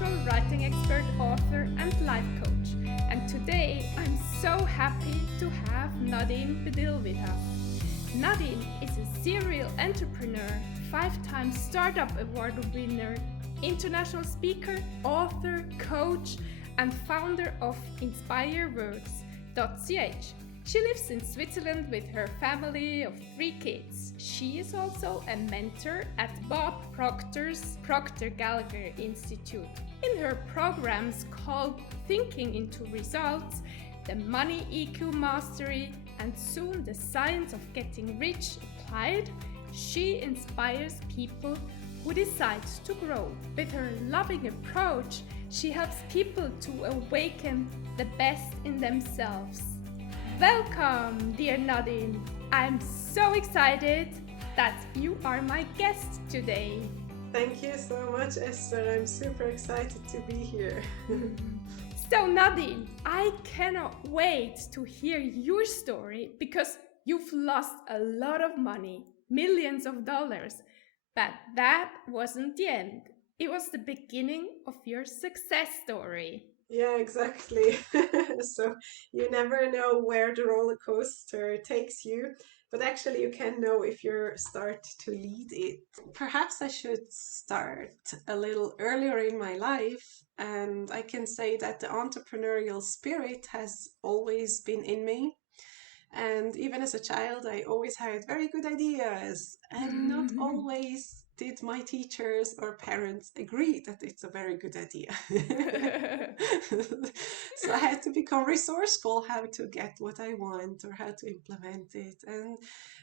international writing expert, author, and life coach. And today I'm so happy to have Nadine Bdil with us. Nadine is a serial entrepreneur, 5-time Startup Award winner, international speaker, author, coach, and founder of inspireworks.ch. She lives in Switzerland with her family of 3 kids. She is also a mentor at Bob Proctor's Proctor Gallagher Institute. In her programs called Thinking into Results, the Money EQ Mastery, and soon the Science of Getting Rich Applied, she inspires people who decide to grow. With her loving approach, she helps people to awaken the best in themselves. Welcome, dear Nadine. I'm so excited that you are my guest today. Thank you so much, Esther. I'm super excited to be here. So, Nadine, I cannot wait to hear your story because you've lost a lot of money, millions of dollars. But that wasn't the end. It was the beginning of your success story. Yeah, exactly. So you never know where the roller coaster takes you, but actually you can know if you start to lead it. Perhaps I should start a little earlier in my life, and I can say that the entrepreneurial spirit has always been in me. And even as a child, I always had very good ideas, and not always did my teachers or parents agree that it's a very good idea. So I had to become resourceful how to get what I want or how to implement it. And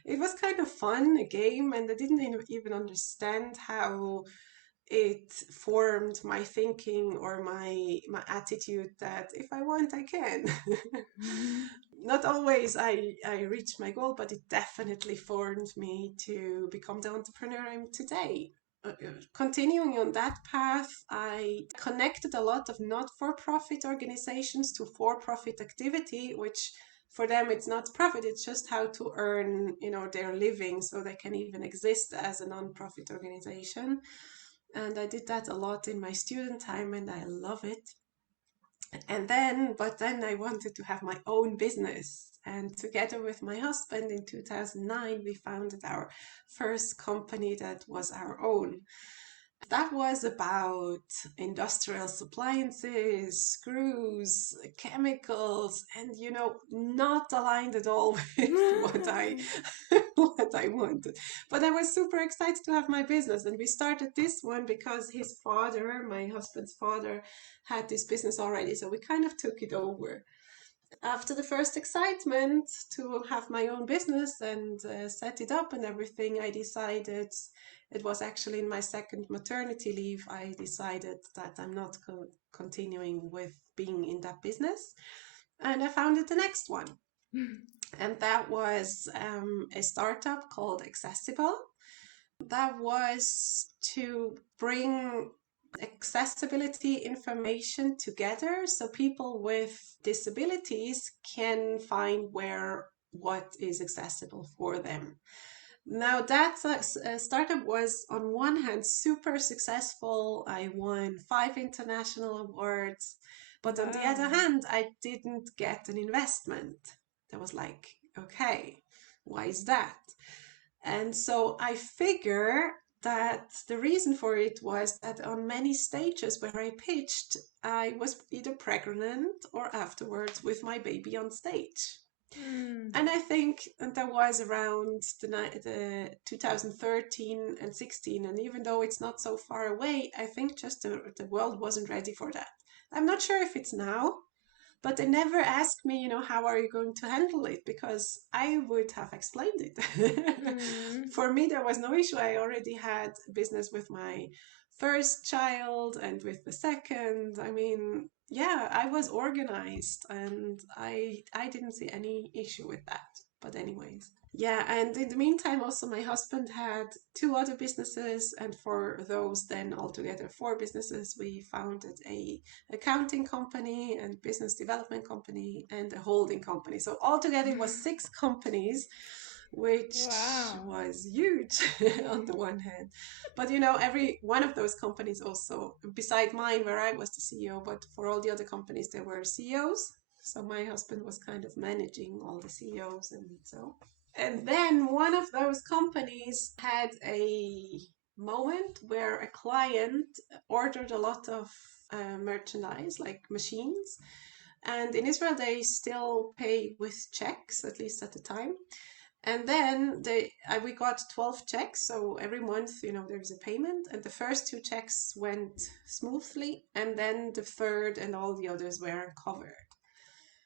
it was kind of fun, a game, and I didn't even understand how it formed my thinking or my attitude that if I want, I can. Not always I reached my goal, but it definitely formed me to become the entrepreneur I'm today. Continuing on that path, I connected a lot of not-for-profit organizations to for-profit activity, which for them it's not profit, it's just how to earn, their living so they can even exist as a non-profit organization. And I did that a lot in my student time, and I love it. But then I wanted to have my own business. And together with my husband in 2009, we founded our first company that was our own. That was about industrial appliances, screws, chemicals, and not aligned at all with what I what I wanted. But I was super excited to have my business, and we started this one because his father, my husband's father, had this business already, so we kind of took it over. After the first excitement to have my own business and set it up and everything, I decided, it was actually in my second maternity leave, I decided that I'm not continuing with being in that business. And I founded the next one. And that was a startup called Accessible. That was to bring accessibility information together so people with disabilities can find what is accessible for them. Now that startup was on one hand super successful. I won 5 international awards, but on the other hand, I didn't get an investment. That was like, okay, why is that? And so I figure that the reason for it was that on many stages where I pitched, I was either pregnant or afterwards with my baby on stage. And I think that was around the 2013 and 16. And even though it's not so far away, I think just the world wasn't ready for that. I'm not sure if it's now, but they never asked me, how are you going to handle it? Because I would have explained it. For me, there was no issue. I already had business with my first child and with the second. I mean, yeah, I was organized and I didn't see any issue with that. But anyways. Yeah, and in the meantime, also my husband had 2 other businesses, and for those then altogether 4 businesses, we founded a accounting company and business development company and a holding company. So altogether it was 6 companies, which Wow. was huge on the one hand. But every one of those companies also, beside mine, where I was the CEO, but for all the other companies, there were CEOs. So my husband was kind of managing all the CEOs and so. And then one of those companies had a moment where a client ordered a lot of merchandise, like machines. And in Israel, they still pay with checks, at least at the time. And then we got 12 checks. So every month, there's a payment. And the first two checks went smoothly. And then the third and all the others were covered.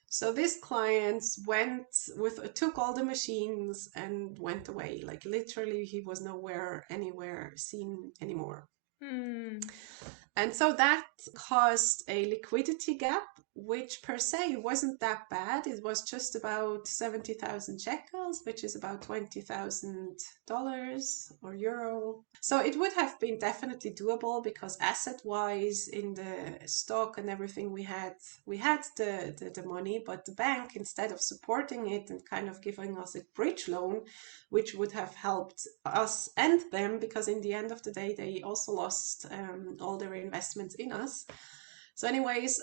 So this client took all the machines and went away. Like literally, he was anywhere seen anymore. And so that caused a liquidity gap, which per se wasn't that bad. It was just about 70,000 shekels, which is about $20,000 or euro. So it would have been definitely doable because asset-wise in the stock and everything we had the money, but the bank, instead of supporting it and kind of giving us a bridge loan, which would have helped us and them, because in the end of the day, they also lost all their investments in us. So anyways,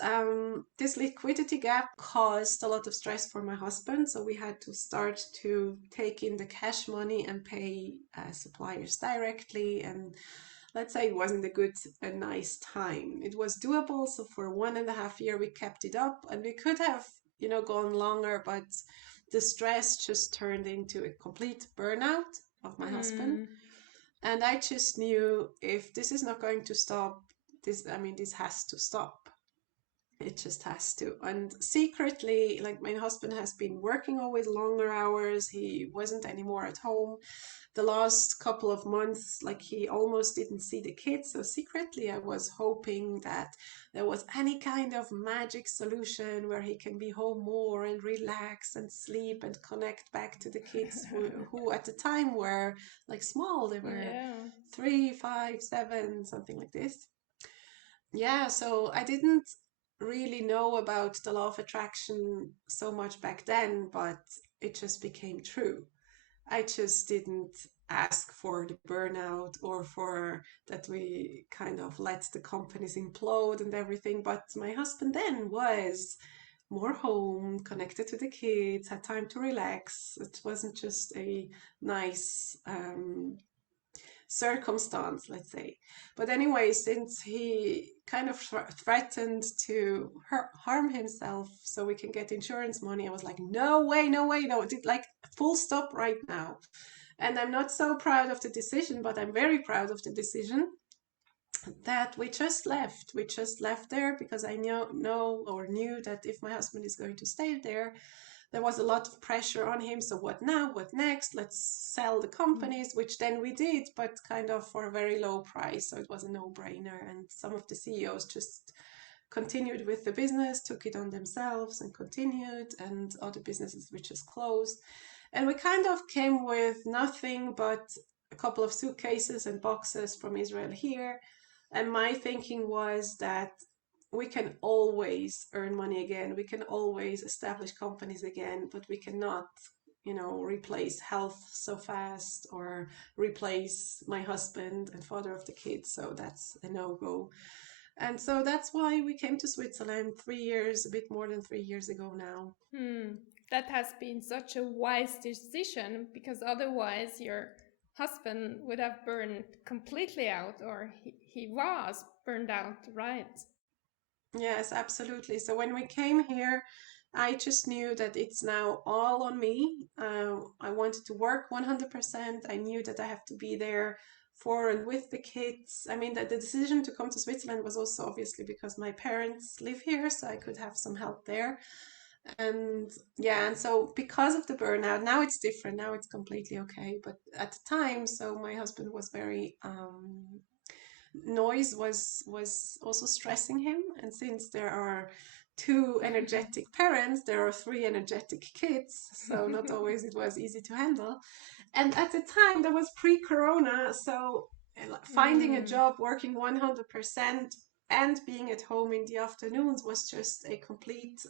this liquidity gap caused a lot of stress for my husband. So we had to start to take in the cash money and pay suppliers directly. And let's say it wasn't a nice time. It was doable. So for 1.5 years, we kept it up, and we could have, gone longer, but the stress just turned into a complete burnout of my husband. And I just knew, if this is not going to stop, this has to stop. It just has to. And secretly, like, my husband has been working always longer hours. He wasn't anymore at home. The last couple of months, like, he almost didn't see the kids. So secretly, I was hoping that there was any kind of magic solution where he can be home more and relax and sleep and connect back to the kids who at the time were like small. They were 3, 5, 7, something like this. Yeah, so I didn't really know about the law of attraction so much back then, but it just became true. I just didn't ask for the burnout or for that we kind of let the companies implode and everything. But my husband then was more home, connected to the kids, had time to relax. It wasn't just a nice circumstance, let's say. But anyway, since he kind of threatened to harm himself so we can get insurance money, I was like, no way, no way, no, like, full stop right now. And I'm not so proud of the decision, but I'm very proud of the decision that we just left. We just left there because I knew that if my husband is going to stay there was a lot of pressure on him. So what now? What next? Let's sell the companies, which then we did, but kind of for a very low price. So it was a no-brainer. And some of the CEOs just continued with the business, took it on themselves and continued, and other businesses which just closed. And we kind of came with nothing but a couple of suitcases and boxes from Israel here. And my thinking was that we can always earn money again. We can always establish companies again, but we cannot, replace health so fast or replace my husband and father of the kids. So that's a no-go. And so that's why we came to Switzerland a bit more than 3 years ago now. That has been such a wise decision, because otherwise your husband would have burned completely out, or he was burned out, right? Yes, absolutely. So when we came here, I just knew that it's now all on me. I wanted to work 100%. I knew that I have to be there for and with the kids. I mean, that the decision to come to Switzerland was also obviously because my parents live here, so I could have some help there. And yeah, and so because of the burnout, now it's different. Now it's completely okay. But at the time, so my husband was very noise was also stressing him, and since there are 2 energetic parents, there are 3 energetic kids, so not always it was easy to handle. And at the time, that was pre-corona, so finding a job working 100% And being at home in the afternoons was just a complete,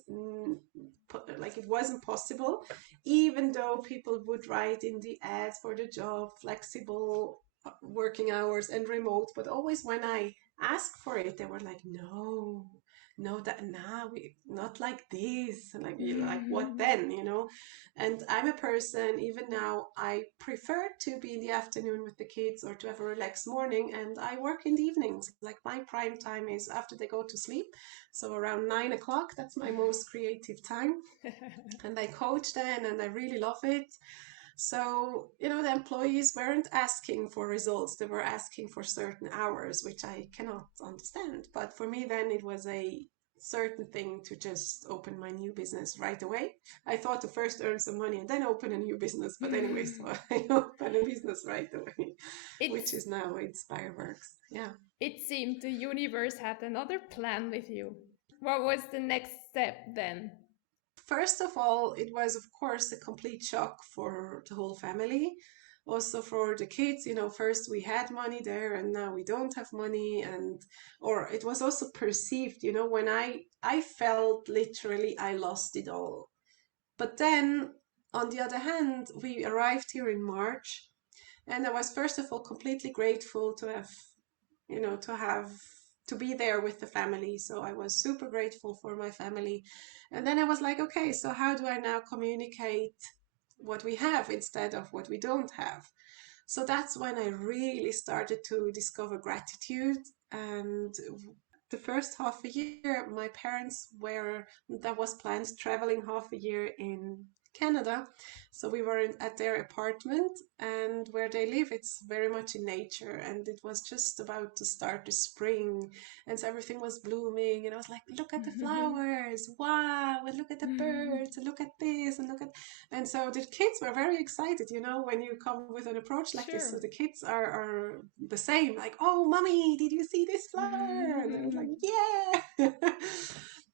like it wasn't possible, even though people would write in the ads for the job, flexible working hours and remote. But always when I asked for it, they were like, no, no, that nah, we not like this. And like, you like what then, you know? And I'm a person, even now, I prefer to be in the afternoon with the kids or to have a relaxed morning. And I work in the evenings. Like my prime time is after they go to sleep. So around 9 o'clock, that's my most creative time. And I coach then, and I really love it. So, you know, the employees weren't asking for results. They were asking for certain hours, which I cannot understand. But for me, then it was a certain thing to just open my new business right away. I thought to first earn some money and then open a new business. But anyway, so I opened a business right away, which It's is now InspireWorks. Yeah. it seemed the universe had another plan with you. What was the next step then? First of all, it was, of course, a complete shock for the whole family. Also for the kids, you know, first we had money there and now we don't have money. And, or it was also perceived, you know, when I felt literally I lost it all. But then, on the other hand, we arrived here in March, and I was, first of all, completely grateful to have, you know, to be there with the family. So I was super grateful for my family. And then I was like, okay, so how do I now communicate what we have instead of what we don't have? So that's when I really started to discover gratitude. And the first half a year, my parents were, that was planned, traveling half a year in Canada. So we were at their apartment, and where they live, it's very much in nature. And it was just about to start the spring, and so everything was blooming. And I was like, look at the flowers, wow, and look at the birds, and look at this, and look at. And so the kids were very excited, you know, when you come with an approach like this. Sure. So the kids are the same, like, oh, mommy, did you see this flower? And I was like, yeah.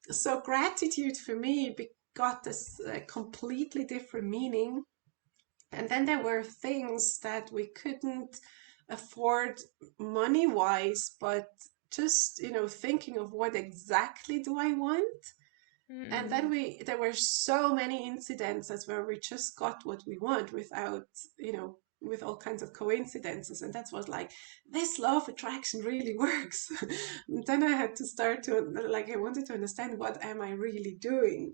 So gratitude for me got this completely different meaning. And then there were things that we couldn't afford money wise, but just, you know, thinking of what exactly do I want. And then there were so many incidences where we just got what we want without, you know, with all kinds of coincidences. And that was like, this law of attraction really works. And then I had to start to, like, I wanted to understand, what am I really doing?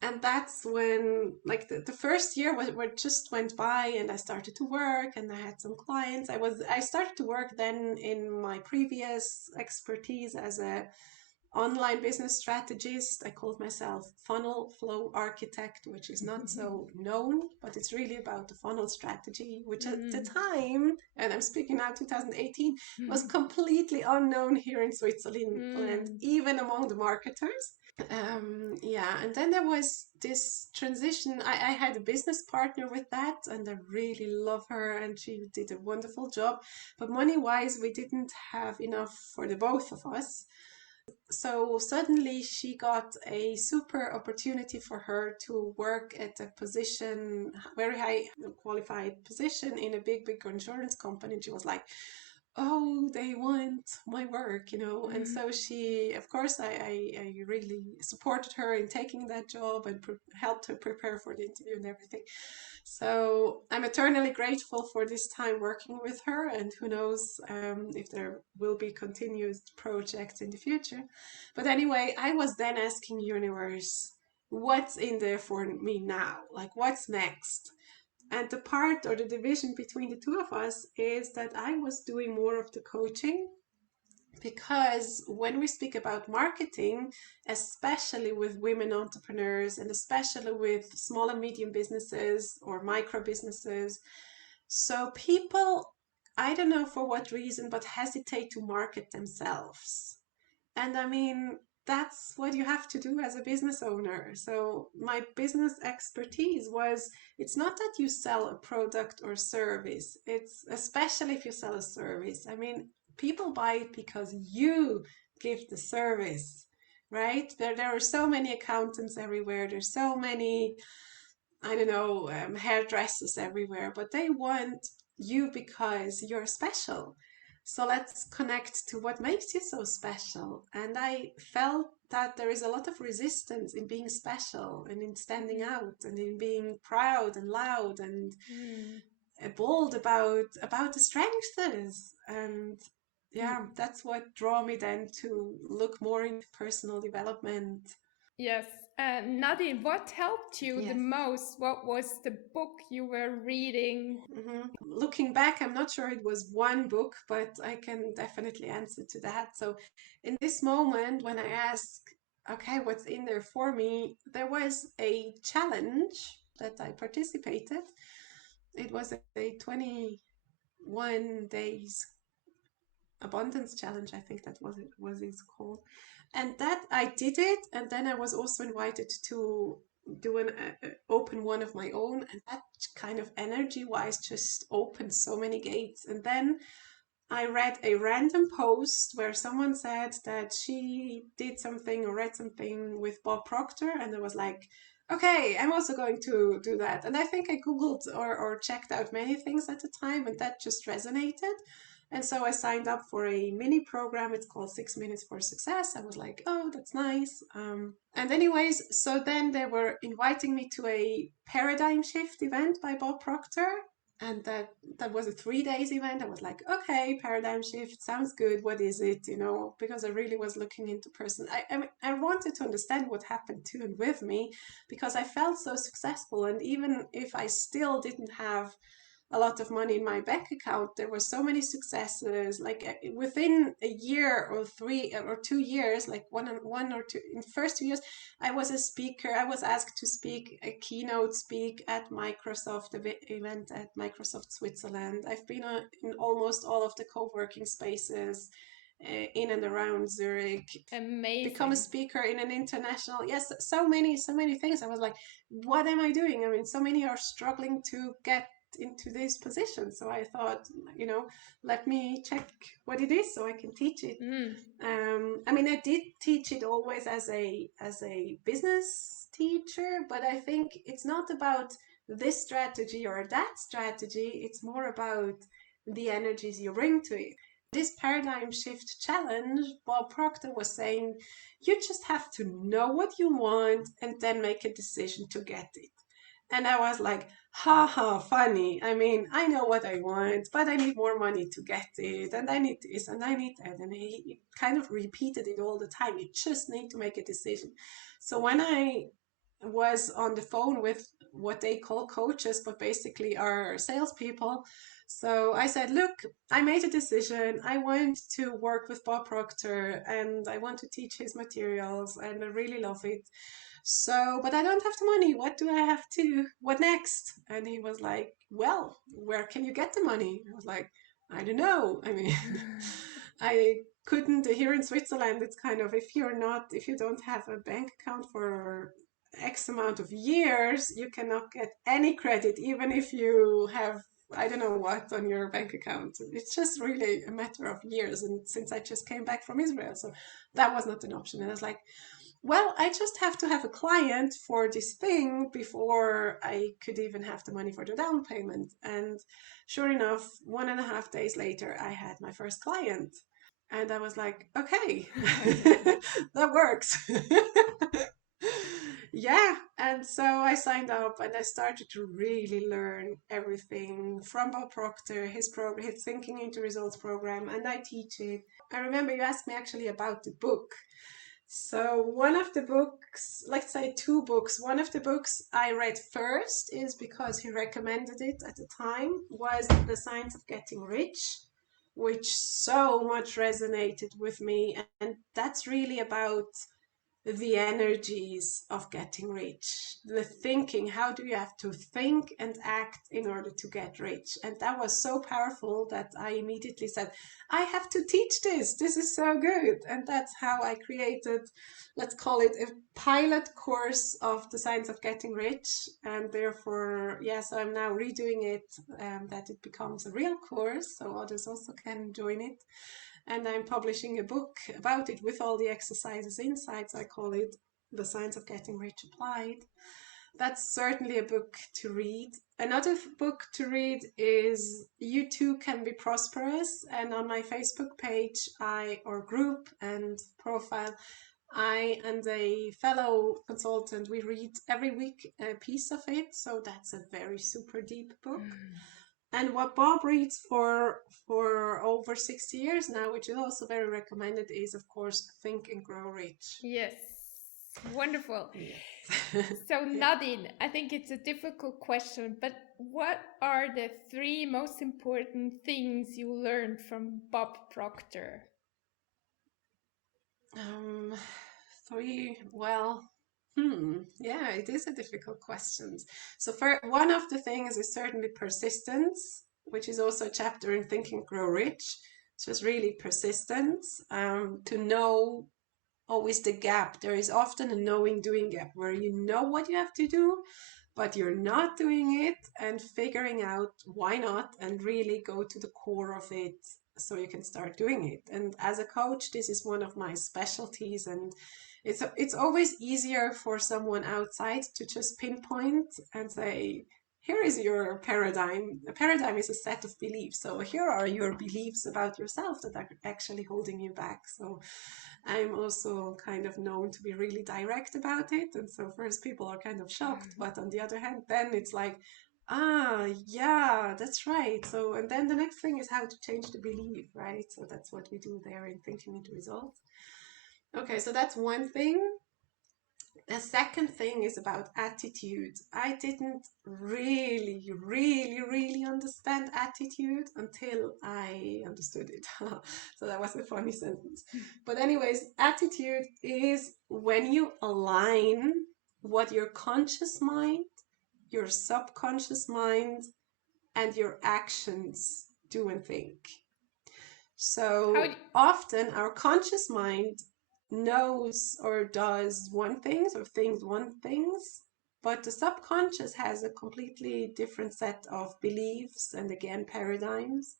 And that's when, like, the first year where just went by, and I started to work, and I had some clients. I started to work then in my previous expertise as a online business strategist. I called myself funnel flow architect, which is not so known, but it's really about the funnel strategy, which at the time, and I'm speaking now 2018, was completely unknown here in Switzerland, and even among the marketers. Yeah, and then there was this transition. I had a business partner with that, and I really love her, and she did a wonderful job. But money-wise, we didn't have enough for the both of us. So suddenly she got a super opportunity for her to work at a position, very high qualified position in a big insurance company. And she was like, oh, they want my work, you know. And so she, of course, I really supported her in taking that job and helped her prepare for the interview and everything. So I'm eternally grateful for this time working with her, and who knows if there will be continued projects in the future. But anyway, I was then asking universe, what's in there for me now? Like, what's next? And the part or the division between the two of us is that I was doing more of the coaching, because when we speak about marketing, especially with women entrepreneurs and especially with small and medium businesses or micro businesses, so people, I don't know for what reason, but hesitate to market themselves. And I mean, that's what you have to do as a business owner. So my business expertise was, it's not that you sell a product or service. It's especially if you sell a service. I mean, people buy it because you give the service, right? There are so many accountants everywhere. There's so many, I don't know, hairdressers everywhere, but they want you because you're special. So let's connect to what makes you so special. And I felt that there is a lot of resistance in being special and in standing out and in being proud and loud and bold about the strengths. And yeah, that's what drew me then to look more into personal development. Yes. Nadine, what helped you the Yes. most? What was the book you were reading? Looking back, I'm not sure it was one book, but I can definitely answer to that. So, in this moment, when I ask, okay, what's in there for me, there was a challenge that I participated. It was a 21 days abundance challenge, I think that was it's called. And that I did it, and then I was also invited to do an open one of my own, and that kind of energy wise just opened so many gates. And then I read a random post where someone said that she did something or read something with Bob Proctor, and I was like, okay, I'm also going to do that. And I think I Googled or checked out many things at the time, and that just resonated. And so I signed up for a mini program. It's called 6 Minutes for Success. I was like, oh, that's nice. And anyways, so then they were inviting me to a paradigm shift event by Bob Proctor. And that was a 3 days event. I was like, okay, paradigm shift sounds good. What is it? Because I really was looking into person. I wanted to understand what happened to and with me, because I felt so successful. And even if I still didn't have a lot of money in my bank account, there were so many successes. Like within a year or 3 or 2 years, like one or two, in the first 2 years, I was a speaker. I was asked to speak a keynote speak at Microsoft event at Microsoft Switzerland. I've been in almost all of the co-working spaces in and around Zurich. Become a Amazing. speaker in an international, yes, so many things. I was like, what am I doing? I mean, so many are struggling to get into this position. So I thought, let me check what it is so I can teach it. I mean, I did teach it always as a business teacher, but I think it's not about this strategy or that strategy. It's more about the energies you bring to it. This paradigm shift challenge, Bob Proctor was saying, you just have to know what you want and then make a decision to get it. And I was like, ha ha, funny. I mean, I know what I want, but I need more money to get it. And I need this and I need that. And he kind of repeated it all the time. You just need to make a decision. So when I was on the phone with what they call coaches, but basically are salespeople. So I said, look, I made a decision. I want to work with Bob Proctor and I want to teach his materials and I really love it. So, but I don't have the money. What do I have to, what next? And he was like, well, where can you get the money? I was like, I don't know. I mean, I couldn't, here in Switzerland, it's kind of, if you don't have a bank account for X amount of years, you cannot get any credit, even if you have, I don't know what on your bank account. It's just really a matter of years. And since I just came back from Israel, so that was not an option. And I was like, well, I just have to have a client for this thing before I could even have the money for the down payment. And sure enough, 1.5 days later, I had my first client. And I was like, okay, that works. Yeah, and so I signed up and I started to really learn everything from Bob Proctor, his program, his Thinking into Results program, and I teach it. I remember you asked me actually about the book. So one of the books, let's say two books, one of the books I read first is because he recommended it at the time, was The Science of Getting Rich, which so much resonated with me. And that's really about the energies of getting rich, the thinking, how do you have to think and act in order to get rich? And that was so powerful that I immediately said, I have to teach this is so good. And that's how I created, let's call it a pilot course of The Science of Getting Rich. And therefore, yes, I'm now redoing it, that it becomes a real course so others also can join it. And I'm publishing a book about it with all the exercises inside. So I call it The Science of Getting Rich Applied. that's certainly a book to read. Another book to read is You Too Can Be Prosperous. And on my Facebook page, or group and profile, I and a fellow consultant, we read every week a piece of it. So that's a very super deep book. And what Bob reads for over 60 years now, which is also very recommended, is of course Think and Grow Rich. Yes, wonderful. Yes. So Nadine, I think it's a difficult question, but what are the 3 most important things you learned from Bob Proctor? 3, well, yeah, it is a difficult question. So for one of the things is certainly persistence, which is also a chapter in Think and Grow Rich. It's just really persistence, to know always the gap. There is often a knowing doing gap where you know what you have to do, but you're not doing it, and figuring out why not and really go to the core of it so you can start doing it. And as a coach, this is one of my specialties, and it's always easier for someone outside to just pinpoint and say, here is your paradigm. A paradigm is a set of beliefs. So here are your beliefs about yourself that are actually holding you back. So I'm also kind of known to be really direct about it. And so first people are kind of shocked, but on the other hand, then it's like, yeah, that's right. So, and then the next thing is how to change the belief, right? So that's what we do there in Thinking into Results. Okay, so that's one thing. The second thing is about attitude. I didn't really understand attitude until I understood it. So that was a funny sentence. But anyways, attitude is when you align what your conscious mind, your subconscious mind, and your actions do and think. So often our conscious mind knows or does one thing or thinks one things, but the subconscious has a completely different set of beliefs and again paradigms.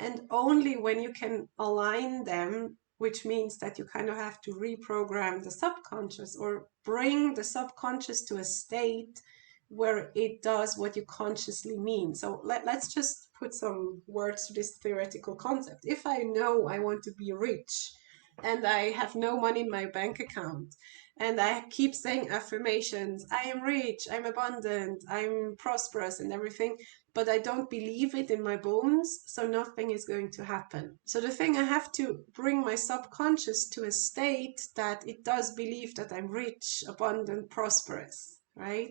And only when you can align them, which means that you kind of have to reprogram the subconscious or bring the subconscious to a state where it does what you consciously mean. So let's just put some words to this theoretical concept. If I know I want to be rich and I have no money in my bank account, and I keep saying affirmations, I am rich, I'm abundant, I'm prosperous and everything, but I don't believe it in my bones, so nothing is going to happen. So the thing, I have to bring my subconscious to a state that it does believe that I'm rich, abundant, prosperous, right?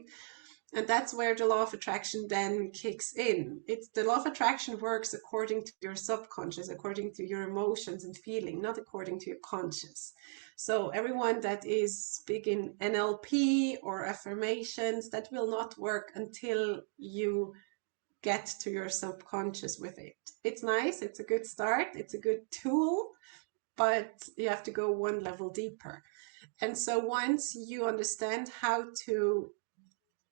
And that's where the law of attraction then kicks in. The law of attraction works according to your subconscious, according to your emotions and feeling, not according to your conscious. So everyone that is big in NLP or affirmations, that will not work until you get to your subconscious with it. It's nice, it's a good start, it's a good tool, but you have to go one level deeper. And so once you understand how to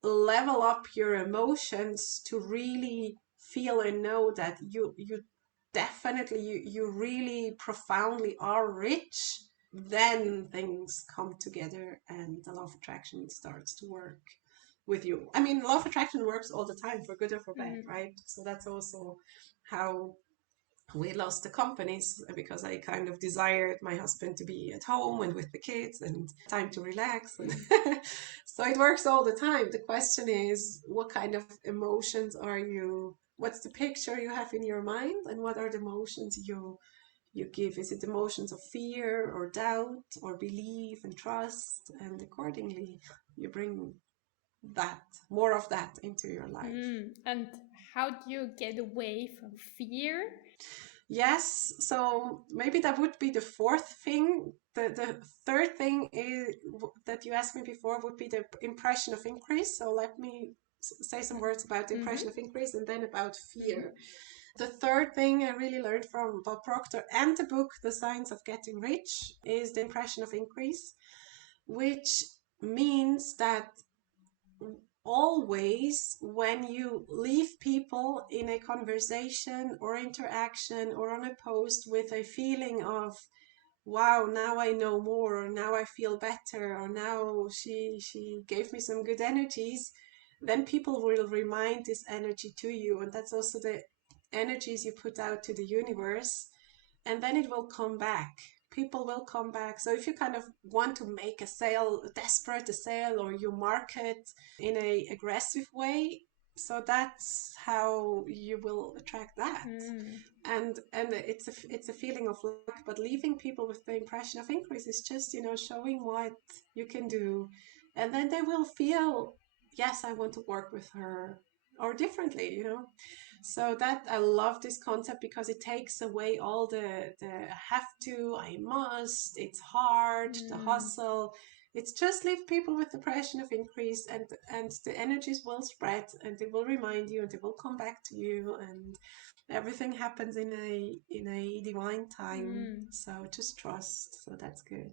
level up your emotions to really feel and know that you definitely you really profoundly are rich, then things come together and the law of attraction starts to work with you. I mean, law of attraction works all the time, for good or for bad, right? So that's also how we lost the companies, because I kind of desired my husband to be at home and with the kids and time to relax. And so it works all the time. The question is, what kind of emotions what's the picture you have in your mind, and what are the emotions you give? Is it emotions of fear or doubt or belief and trust? And accordingly, you bring more of that into your life. And how do you get away from fear? Yes, so maybe that would be the fourth thing. The third thing is that you asked me before would be the impression of increase. So let me say some words about the impression of increase and then about fear. The third thing I really learned from Bob Proctor and the book The Science of Getting Rich is the impression of increase, which means that always when you leave people in a conversation or interaction or on a post with a feeling of wow, now I know more, or now I feel better, or now she gave me some good energies, then people will remind this energy to you. And that's also the energies you put out to the universe, and then it will come back. People will come back. So if you kind of want to make a sale, desperate a sale, or you market in a aggressive way, so that's how you will attract that. And it's a feeling of luck, but leaving people with the impression of increase is just, showing what you can do, and then they will feel, yes, I want to work with her, or differently. So that I love this concept, because it takes away all the have to, I must, it's hard, the hustle. It's just leave people with the impression of increase, and the energies will spread, and they will remind you, and they will come back to you, and everything happens in a divine time. So just trust. So that's good.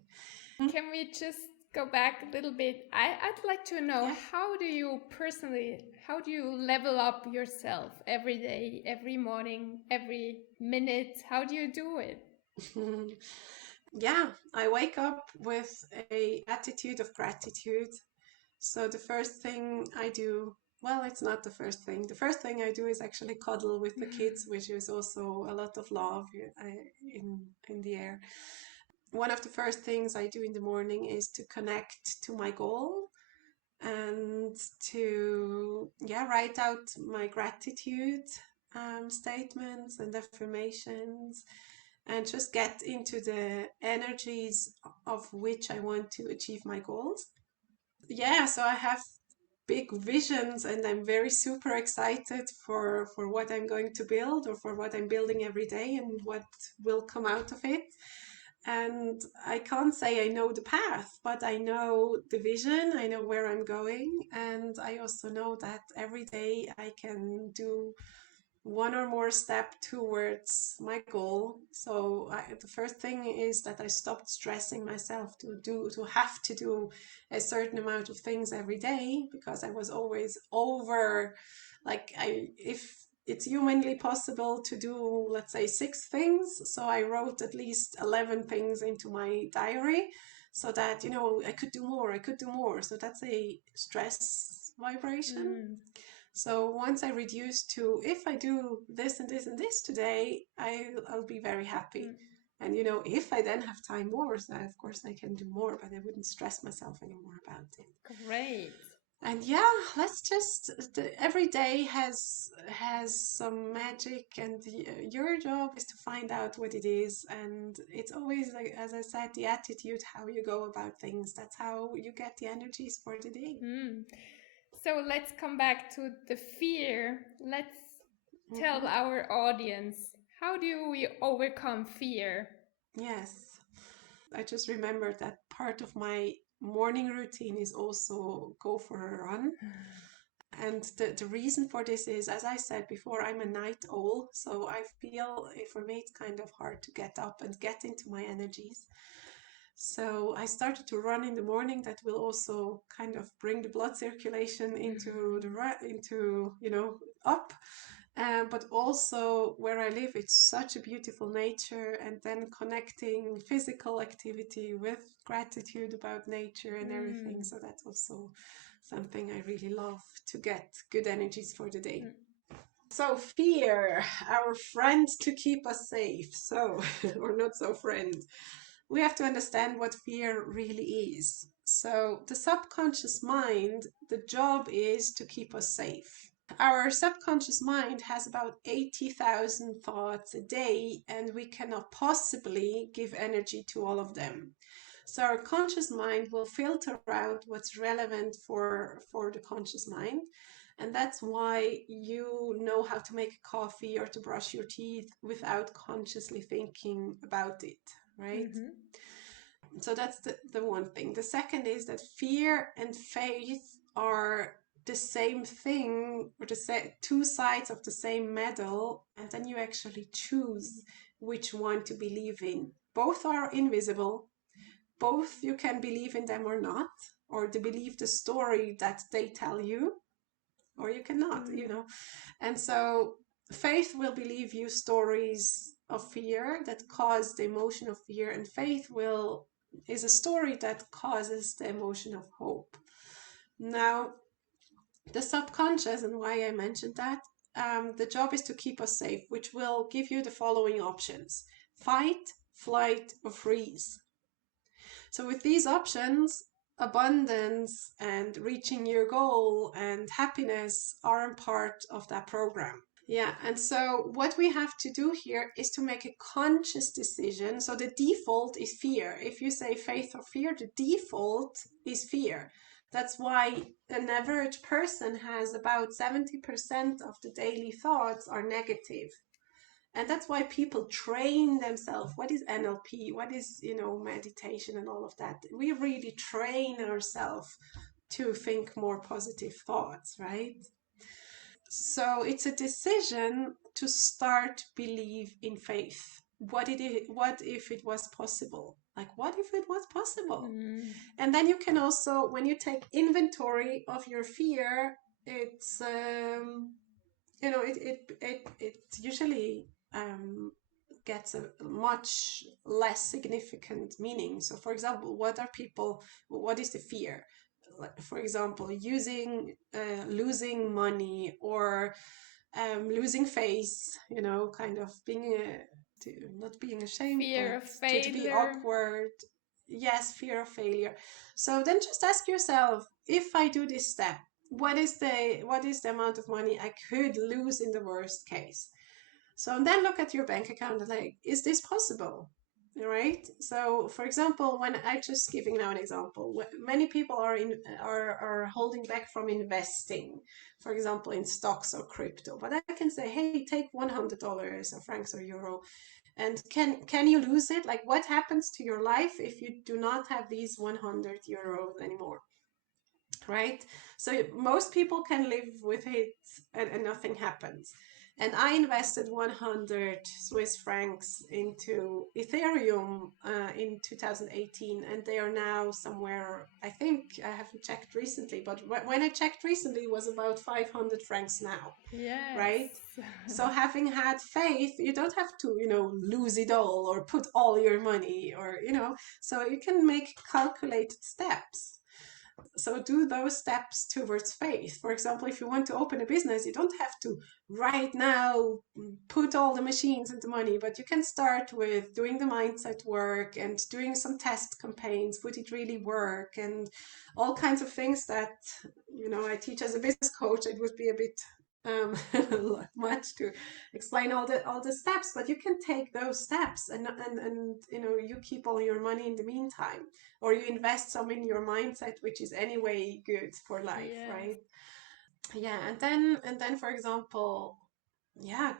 Can we just go back a little bit? I'd like to know, Yeah. how do you level up yourself every day, every morning, every minute? How do you do it? Yeah, I wake up with a attitude of gratitude. So the first thing I do, well, it's not the first thing. The first thing I do is actually cuddle with the kids, which is also a lot of love in the air. One of the first things I do in the morning is to connect to my goal, and to, yeah, write out my gratitude statements and affirmations, and just get into the energies of which I want to achieve my goals. Yeah, so I have big visions, and I'm very super excited for what I'm going to build, or for what I'm building every day, and what will come out of it. And I can't say I know the path, but I know the vision, I know where I'm going, and I also know that every day I can do one or more step towards my goal. So the first thing is that I stopped stressing myself to have to do a certain amount of things every day, because I was always over, like, if it's humanly possible to do, let's say, 6 things, so I wrote at least 11 things into my diary, so that I could do more, I could do more. So that's a stress vibration. So once I reduce to, if I do this and this and this today, I'll be very happy. And if I then have time more, so of course I can do more, but I wouldn't stress myself anymore about it. Great. And yeah, let's just, every day has some magic, and your job is to find out what it is. And it's always, like, as I said, the attitude, how you go about things, that's how you get the energies for the day. So let's come back to the fear. Let's tell our audience, how do we overcome fear? Yes. I just remembered that part of my morning routine is also go for a run. And the reason for this is, as I said before, I'm a night owl. So I feel, for me, it's kind of hard to get up and get into my energies. So I started to run in the morning. That will also kind of bring the blood circulation into up. But also, where I live, it's such a beautiful nature, and then connecting physical activity with gratitude about nature and everything. So that's also something I really love, to get good energies for the day. So fear, our friend to keep us safe. So, or not so friend. We have to understand what fear really is. So the subconscious mind, the job is to keep us safe. Our subconscious mind has about 80,000 thoughts a day, and we cannot possibly give energy to all of them. So our conscious mind will filter out what's relevant for the conscious mind. And that's why you know how to make coffee or to brush your teeth without consciously thinking about it, right? So that's the one thing. The second is that fear and faith are the same thing, or two sides of the same medal, and then you actually choose which one to believe in. Both are invisible. Both, you can believe in them or not, or to believe the story that they tell you, or you cannot, And so faith will believe you stories of fear that cause the emotion of fear, and faith is a story that causes the emotion of hope. Now, the subconscious, and why I mentioned that, the job is to keep us safe, which will give you the following options: fight, flight, or freeze. So with these options, abundance and reaching your goal and happiness are a part of that program. Yeah, and so what we have to do here is to make a conscious decision. So the default is fear. If you say faith or fear, the default is fear. That's why an average person has about 70% of the daily thoughts are negative. And that's why people train themselves. What is NLP? What is, meditation and all of that? We really train ourselves to think more positive thoughts, right? So it's a decision to start believe in faith. What if it was possible? Like, what if it was possible? And then you can also, when you take inventory of your fear, it's it usually gets a much less significant meaning. So for example, what is the fear? For example, losing money, or losing face, kind of not being ashamed, Fear of but to be failure. awkward. Yes, fear of failure. So then just ask yourself, if I do this step, what is the amount of money I could lose in the worst case? So then look at your bank account and like, is this possible? Right? So for example, when I just giving now an example, many people are holding back from investing, for example, in stocks or crypto. But I can say, hey, take $100 or francs or euro, and can you lose it? Like, what happens to your life if you do not have these 100 euros anymore? Right? So most people can live with it, and nothing happens. And I invested 100 Swiss francs into Ethereum in 2018, and they are now somewhere, I think, I haven't checked recently, but when I checked recently, it was about 500 francs now. Yes. Right? So having had faith, you don't have to, lose it all or put all your money, or, so you can make calculated steps. So do those steps towards faith. For example, if you want to open a business, you don't have to right now put all the machines and the money, but you can start with doing the mindset work and doing some test campaigns. Would it really work? And all kinds of things that, I teach as a business coach. It would be a bit much to explain all the steps, but you can take those steps, and you keep all your money in the meantime, or you invest some in your mindset, which is anyway good for life. Yes. Right? Yeah. And then for example,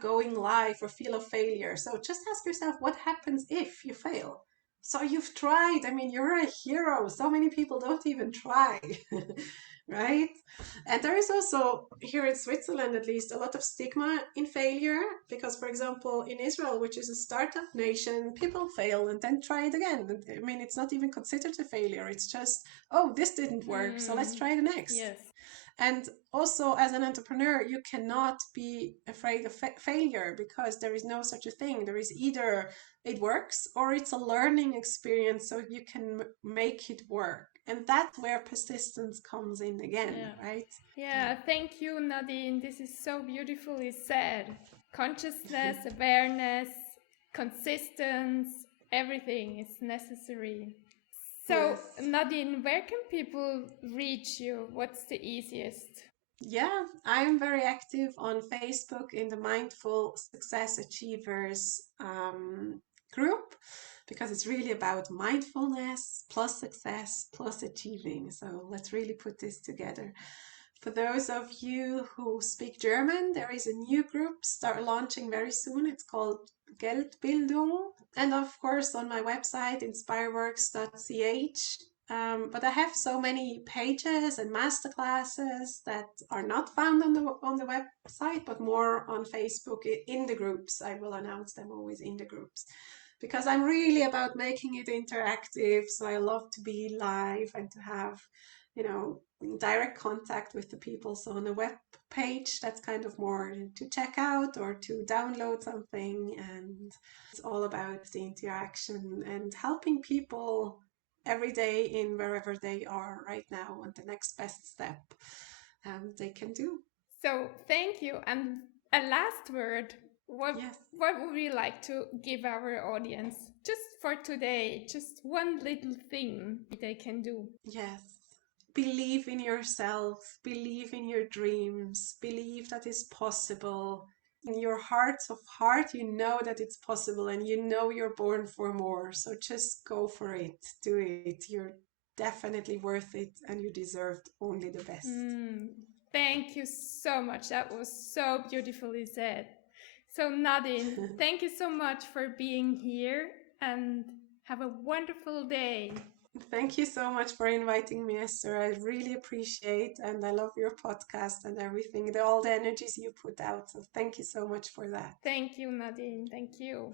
going live or feel of failure. So just ask yourself, what happens if you fail? So you've tried. I mean, you're a hero. So many people don't even try. Right? And there is also, here in Switzerland at least, a lot of stigma in failure, because for example, in Israel, which is a startup nation, people fail and then try it again. I mean, it's not even considered a failure. It's just, oh, this didn't work, so let's try the next. Yes. And also, as an entrepreneur, you cannot be afraid of failure, because there is no such a thing. There is either it works or it's a learning experience, so you can make it work. And that's where persistence comes in again, right? Yeah, thank you, Nadine. This is so beautifully said. Consciousness, awareness, consistence, everything is necessary. So, yes. Nadine, where can people reach you? What's the easiest? Yeah, I'm very active on Facebook in the Mindful Success Achievers group, because it's really about mindfulness plus success plus achieving. So let's really put this together. For those of you who speak German, there is a new group launching very soon. It's called Geldbildung. And of course, on my website, inspireworks.ch. But I have so many pages and masterclasses that are not found on the website, but more on Facebook in the groups. I will announce them always in the groups, because I'm really about making it interactive. So I love to be live and to have, direct contact with the people. So on the web page that's kind of more to check out or to download something. And it's all about the interaction and helping people every day in wherever they are right now and the next best step they can do. So thank you. And a last word. Yes. What would we like to give our audience just for today? Just one little thing they can do. Yes. Believe in yourself, believe in your dreams, believe that it's possible. In your heart of heart, you know that it's possible and you know you're born for more. So just go for it, do it. You're definitely worth it and you deserve only the best. Thank you so much. That was so beautifully said. So Nadine, thank you so much for being here and have a wonderful day. Thank you so much for inviting me, Esther. I really appreciate and I love your podcast and everything, all the energies you put out. So thank you so much for that. Thank you, Nadine. Thank you.